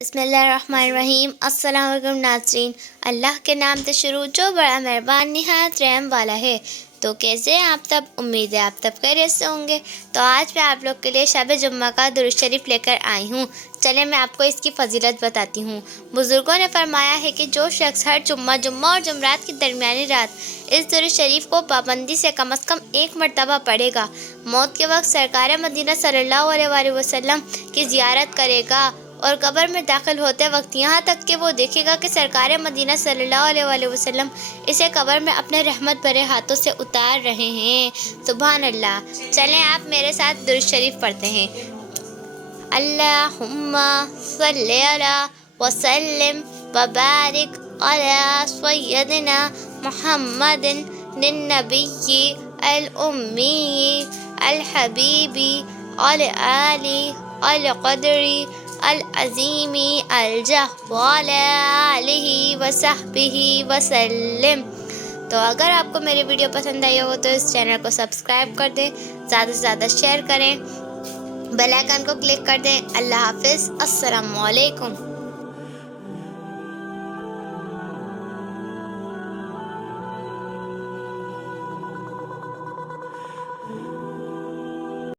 بسم اللہ الرحمن الرحیم۔ السلام علیکم ناظرین، اللہ کے نام سے شروع جو بڑا مہربان نہایت رحم والا ہے۔ تو کیسے ہیں آپ سب؟ امید ہے آپ سب خیریت سے ہوں گے۔ تو آج میں آپ لوگ کے لیے شب جمعہ کا درود شریف لے کر آئی ہوں۔ چلیں میں آپ کو اس کی فضیلت بتاتی ہوں۔ بزرگوں نے فرمایا ہے کہ جو شخص ہر جمعہ اور جمعرات کی درمیانی رات اس درود شریف کو پابندی سے کم از کم 1 مرتبہ پڑھے گا، موت کے وقت سرکار مدینہ صلی اللہ علیہ وآلہ وسلم کی زیارت کرے گا اور قبر میں داخل ہوتے وقت یہاں تک کہ وہ دیکھے گا کہ سرکار مدینہ صلی اللہ علیہ وآلہ وسلم اسے قبر میں اپنے رحمت بھرے ہاتھوں سے اتار رہے ہیں۔ سبحان اللہ۔ چلیں آپ میرے ساتھ درود شریف پڑھتے ہیں۔ اللہم صلی علی وسلم وبارک علی سیدنا محمد النبی الامی الحبیب العالی القدری العظیم الجہ وعلی آلہ وصحبہ وسلم۔ تو اگر آپ کو میری ویڈیو پسند آئی ہو تو اس چینل کو سبسکرائب کر دیں، زیادہ سے زیادہ شیئر کریں، بیل آئیکن کو کلک کر دیں۔ اللہ حافظ، السلام علیکم۔